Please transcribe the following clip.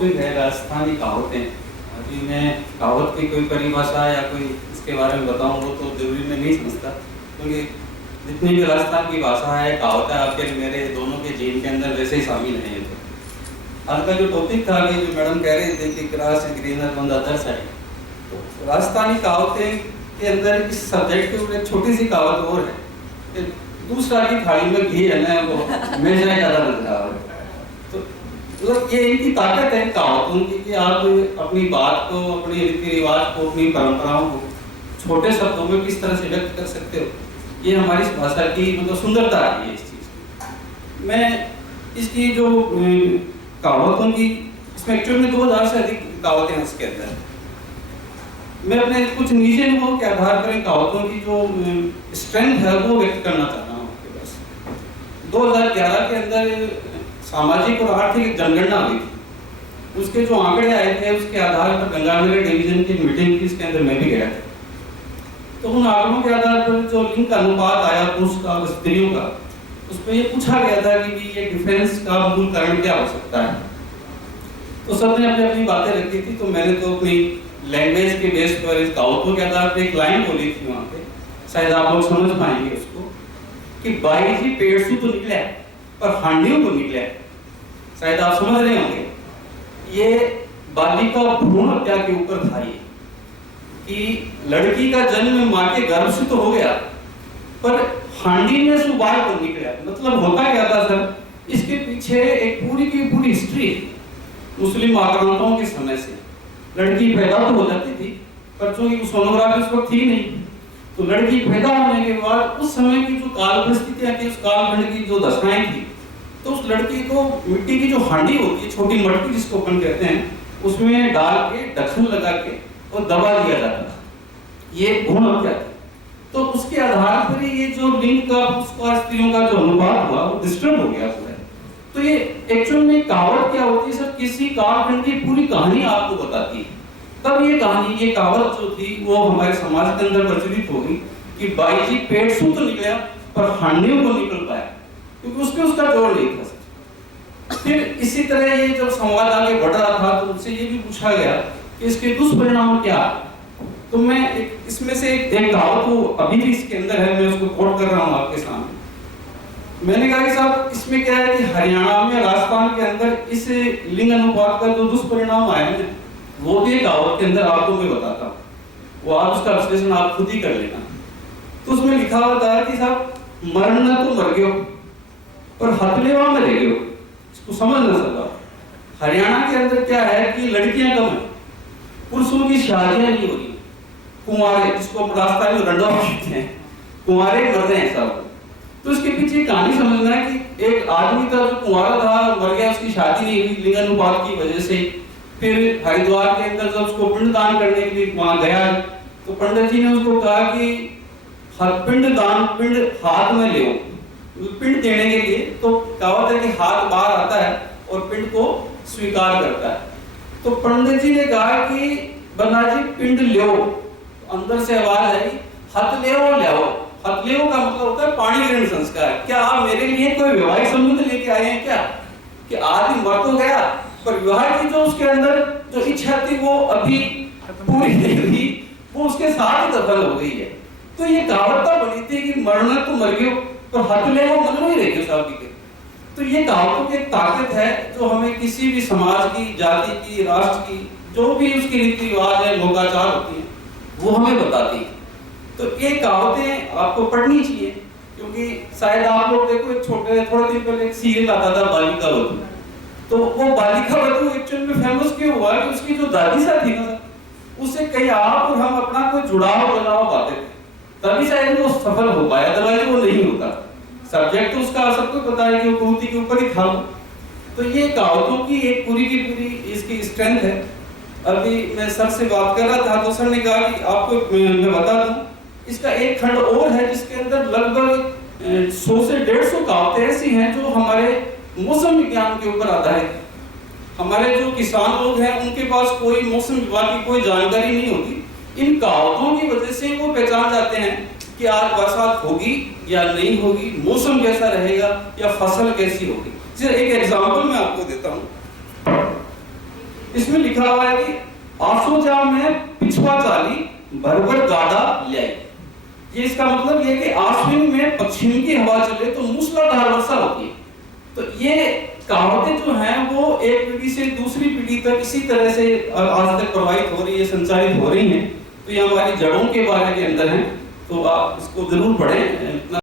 Topic है राजस्थानी कहावतें। अभी मैं कहावत की कोई परिभाषा या कोई इसके बारे में बताऊँ वो तो जरूरी मैं नहीं समझता, क्योंकि जितनी भी राजस्थान की भाषा है कहावतें आपके मेरे दोनों के जीन के अंदर वैसे ही शामिल हैं। ये तो आज का जो टॉपिक था कि जो मैडम कह रहे थे कि grass is greener on the other side, तो राजस्थानी कहावतें के अंदर इस सब्जेक्ट के ऊपर एक छोटी सी कहावत और है, दूसरा की थाली में घी है ना वो हमेशा ज़्यादा लगता है। तो मतलब ये इनकी ताकत है कहावतों की कि आप अपनी बात को, अपनी रीति रिवाज को, अपनी परंपराओं को छोटे शब्दों में किस तरह से व्यक्त कर सकते हो। ये हमारी इस भाषा की मतलब सुंदरता है इस चीज़ की। मैं इसकी जो कहावतों की इसमें एक्चुअली में 2000 से अधिक कहावतें हैं उसके अंदर। मैं अपने कुछ निजी अनुभव के आधार पर कहावतों की जो स्ट्रेंथ है वो व्यक्त करना चाहता हूँ आपके पास। 2011 के अंदर सामाजिक और आर्थिक जनगणना हुई थी, उसके जो आंकड़े आए थे उसके आधार पर गंगानगर डिवीजन की मीटिंग थी, इसके अंदर मैं भी गया था। तो उन आंकड़ों के आधार पर जो लिंग का अनुपात आया पुरुष का और स्त्रियों का, उस पर ये पूछा गया था कि ये डिफरेंस का मूल कारण क्या हो सकता है। तो सबने अपनी अपनी बातें रखी थी। तो मैंने तो अपनी लैंग्वेज के बेस पर इस कहावतों के आधार पर एक लाइन बोली थी वहाँ पे, शायद आप लोग समझ पाएंगे उसको, कि बाई जी पेड़ से तो निकला पर हांडियों को निकला। शायद आप समझ रहे होंगे, ये बालिका भ्रूण हत्या के ऊपर था ये, कि लड़की का जन्म माँ के गर्भ से तो हो गया पर हांडी में से बाहर को निकला। मतलब होता क्या था सर, इसके पीछे एक पूरी की पूरी हिस्ट्री। मुस्लिम आक्रांताओं के समय से लड़की पैदा तो हो जाती थी, पर चूंकि सोनोग्राफी उस वक्त थी नहीं, तो लड़की पैदा होने के बाद उस समय की जो काल परिस्थितियां थी, उस कालखंड की जो दशाएं थी, तो उस लड़की को मिट्टी की जो हांडी होती है, छोटी मटकी जिसको अपन कहते हैं, उसमें डाल के ढक्कन लगा के और दबा दिया जाता था। ये भ्रूण हत्या थी। तो उसके आधार पर ये जो लिंग का उसका स्त्रियों का जो अनुपात हुआ वो डिस्टर्ब हो गया पूरा। तो ये एक्चुअल में कहावत क्या होती है सर, किसी कालखंड की पूरी कहानी आपको बताती है। तब ये कहानी, ये कहावत जो थी वो हमारे समाज के अंदर प्रचलित हो गई कि बाई जी पेट से तो निकला पर हांडियों को निकल पाया, क्योंकि उसके उसका जोड़ नहीं था सर। फिर इसी तरह ये जब संवाद आगे बढ़ रहा था तो उनसे ये भी पूछा गया कि इसके दुष्परिणाम क्या। तो मैं इसमें से एक कहावत को अभी भी इसके अंदर है, मैं उसको कोट कर रहा हूँ आपके सामने। मैंने कहा कि साहब इसमें क्या है कि हरियाणा में, राजस्थान के अंदर इस लिंग अनुपात का जो दुष्परिणाम आया है वो भी एक कहावत के अंदर आपको मैं बताता हूँ, वो आप उसका विश्लेषण आप खुद ही कर लेना। तो उसमें लिखा होता है कि साहब मरना तो मर गयो पर हथलेवा में रह गयो। इसको समझना सब। हरियाणा के अंदर क्या है कि लड़कियां कम है, पुरुषों की शादियां नहीं हो रही, कुंवारे, जिसको हम राजस्थान में रंडवा कहते हैं, कुंवारे मर रहे हैं सब। तो इसके पीछे कहानी समझना है कि एक आदमी था जो कुंवारा था, मर गया, उसकी शादी नहीं हुई लिंग अनुपात की वजह से। फिर हरिद्वार के अंदर जब उसको पिंडदान करने के लिए वहां गया तो पंडित जी ने उसको कहा कि पिंड हाथ में ले, पिंड देने के लिए। तो कहावत है कि हाथ बाहर आता है और पिंड को स्वीकार करता है। तो पंडित जी ने कहा कि बन्ना जी पिंड लो, अंदर से आवाज आई हथ ले आओ। हथ ले का मतलब होता है पानी ग्रहण संस्कार। क्या आप मेरे लिए कोई वैवाहिक संबंध लेके आए हैं क्या? कि आदमी मर तो गया पर विवाह की जो उसके अंदर जो इच्छा थी वो अभी पूरी नहीं हुई, वो उसके साथ ही दफन हो गई है। तो ये कहावत बनी थी कि मरना तो मर गयो पर हथ ले मन में ही रह गयो साहब के। तो ये कहावतों की एक ताकत है जो हमें किसी भी समाज की, जाति की, राष्ट्र की जो भी उसकी रीति रिवाज है, लोकाचार होती है, वो हमें बताती है। तो ये कहावतें आपको पढ़नी चाहिए, क्योंकि शायद आप लोग देखो एक थोड़े दिन पहले एक सीरियल आता था बालिका वधू। तो वो बालिका वधू एक्चुअल में फेमस क्यों हुआ कि उसकी जो दादी सा थी ना, उससे कई आप और हम अपना कोई जुड़ाव बनाव पाते थे, तभी शायद वो सफल हो पाया, अदरवाइज वो नहीं होता। सब्जेक्ट तो उसका सबको पता है कि वो कुंती के ऊपर ही था। तो ये कहावतों की एक पूरी की पूरी इसकी स्ट्रेंथ है। अभी मैं सर से बात कर रहा था तो सर ने कहा कि आपको मैं बता दूं, इसका एक खंड और है जिसके अंदर लगभग 100 से 150 कहावतें ऐसी हैं जो हमारे मौसम विज्ञान के ऊपर आधारित है। हमारे जो किसान लोग हैं उनके पास कोई मौसम विभाग की कोई जानकारी नहीं होती। इन कहावतों की वजह से वो पहचान जाते हैं कि आज बरसात होगी या नहीं होगी, मौसम कैसा रहेगा या फसल कैसी होगी। एक एग्जांपल मैं आपको देता हूँ। इसमें लिखा हुआ है कि आसोजा में पिछवा चाली भरभर गाड़ा ले। ये इसका मतलब ये कि आश्विन में पश्चिम की हवा चले तो मूसलाधार वर्षा होती है। तो ये कहावतें जो हैं वो एक पीढ़ी से दूसरी पीढ़ी तक इसी तरह से आज तक प्रवाहित हो रही है, संचारित हो रही हैं। तो ये हमारी जड़ों के बारे के अंदर है, तो आप इसको जरूर पढ़ें।